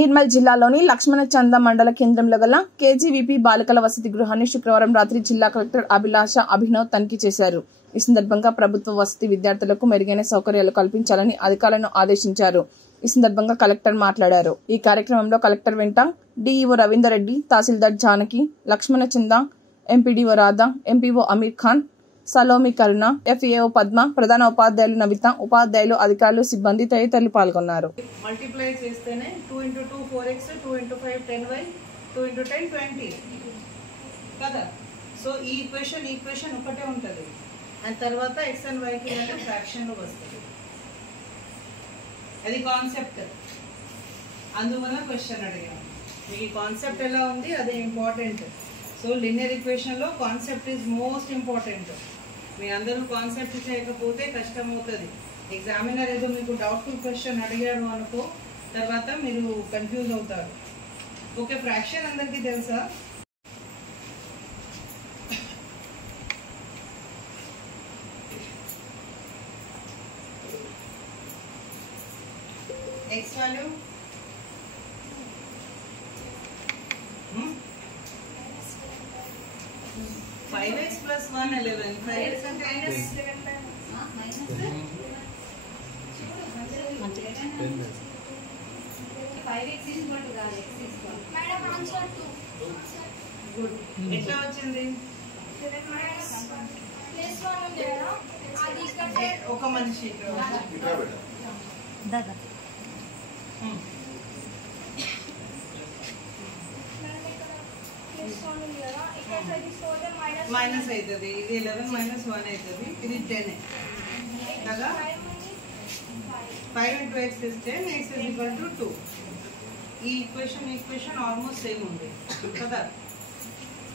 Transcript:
నిర్మల్ జిల్లాలోని లక్ష్మణచంద మండల కేంద్రంలో గల కేజీవీపీ బాలికల వసతి గృహాన్ని శుక్రవారం రాత్రి జిల్లా కలెక్టర్ అభిలాష అభినవ్ తనిఖీ చేశారు. ఈ సందర్భంగా ప్రభుత్వ వసతి విద్యార్థులకు మెరుగైన సౌకర్యాలు కల్పించాలని అధికారులను ఆదేశించారు. ఈ సందర్భంగా కలెక్టర్ మాట్లాడారు. ఈ కార్యక్రమంలో కలెక్టర్ వెంట డీఈఓ రవీందర్ రెడ్డి, తహసీల్దార్ జానకి, లక్ష్మణచంద, ఎంపీడీఓ రాధా, ఎంపీఓ అమీర్ ఖాన్, సలోమి కరుణ, ఎఫ్ఏఓ పద్మ, ప్రధాన ఉపాధ్యాయులు నవిత, ఉపాధ్యాయులు, అధికారులు, సిబ్బంది తదితరులు పాల్గొన్నారు. మల్టిప్లై చేస్తేనే 2 × 2 4x, 2 × 5 10y, 2 × 10 20 కదా. సో ఈ ఈక్వేషన్ ఒకటే ఉంటుంది. అండ్ తర్వాత x and y కి అంటే ఫ్రాక్షన్లో వస్తుంది. అది కాన్సెప్ట్, అందువల్ల క్వశ్చన్ అడిగాను. మీకు ఈ కాన్సెప్ట్ ఎలా ఉంది అదే ఇంపార్టెంట్. సో లినియర్ ఈక్వేషన్లో కాన్సెప్ట్ ఈజ్ మోస్ట్ ఇంపార్టెంట్. మీ అందరూ కాన్సెప్ట్ చేయకపోతే కష్టం అవుతుంది. ఎగ్జామినర్ ఏదో మీకు డౌట్ఫుల్ క్వశ్చన్ అడిగాడు అనుకో, తర్వాత మీరు కన్ఫ్యూజ్ అవుతారు. ఓకే, ఫ్రాక్షన్ అందరికీ తెలుసా? X value five x plus 1 11 5x అంటే గుడ్. ఎట్లా వచ్చింది? ఒక మనిషి మైనస్ అవుతుంది. ఇది 11 - 1 అవుతుంది. ఇది 10 కదా. 5 × x is 10, x is equal to 2. ఈ ఈక్వేషన్ ఆల్మోస్ట్ సేమ్ ఉంది కదా.